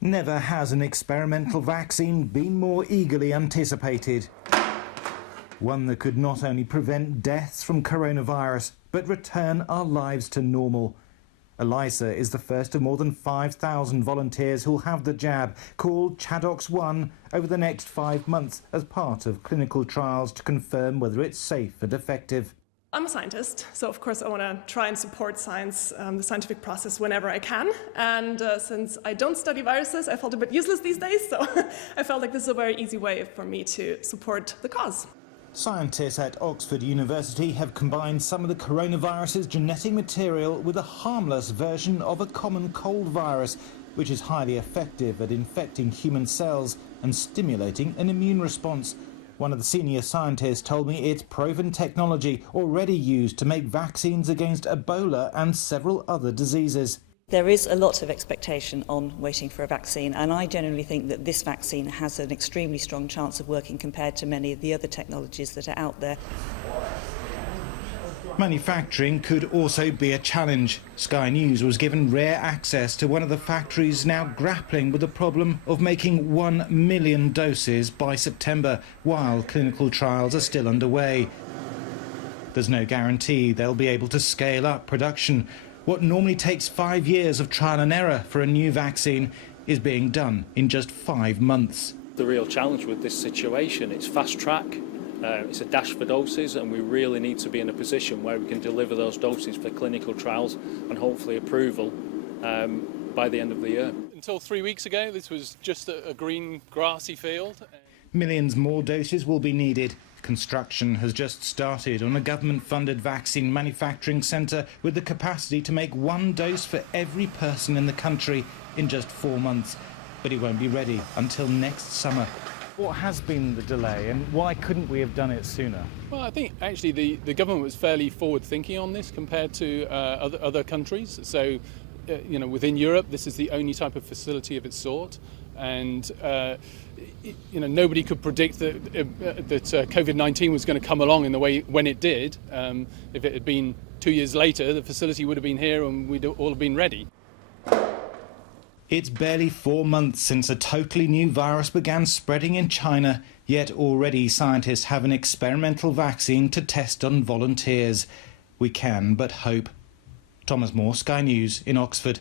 Never has an experimental vaccine been more eagerly anticipated. One that could not only prevent deaths from coronavirus, but return our lives to normal. ELISA is the first of more than 5,000 volunteers who'll have the jab, called ChAdOx1, over the next 5 months as part of clinical trials to confirm whether it's safe and effective. I'm a scientist, so of course I want to try and support science, the scientific process, whenever I can. And since I don't study viruses, I felt a bit useless these days, so I felt like this is a very easy way for me to support the cause. Scientists at Oxford University have combined some of the coronavirus's genetic material with a harmless version of a common cold virus, which is highly effective at infecting human cells and stimulating an immune response. One of the senior scientists told me it's proven technology already used to make vaccines against Ebola and several other diseases. There is a lot of expectation on waiting for a vaccine, and I generally think that this vaccine has an extremely strong chance of working compared to many of the other technologies that are out there. Manufacturing could also be a challenge. Sky News was given rare access to one of the factories now grappling with the problem of making 1 million doses by September, while clinical trials are still underway. There's no guarantee they'll be able to scale up production. What normally takes 5 years of trial and error for a new vaccine is being done in just 5 months. The real challenge with this situation, it's fast track. It's a dash for doses, and we really need to be in a position where we can deliver those doses for clinical trials and hopefully approval by the end of the year. Until 3 weeks ago, this was just a green, grassy field. Millions more doses will be needed. Construction has just started on a government-funded vaccine manufacturing centre with the capacity to make 1 dose for every person in the country in just 4 months. But it won't be ready until next summer. What has been the delay, and why couldn't we have done it sooner? Well, I think actually the government was fairly forward-thinking on this compared to other countries. So, within Europe, this is the only type of facility of its sort, and nobody could predict that COVID-19 was going to come along in the way when it did. If it had been 2 years later, the facility would have been here and we'd all have been ready. It's barely 4 months since a totally new virus began spreading in China, yet already scientists have an experimental vaccine to test on volunteers. We can but hope. Thomas Moore, Sky News in Oxford.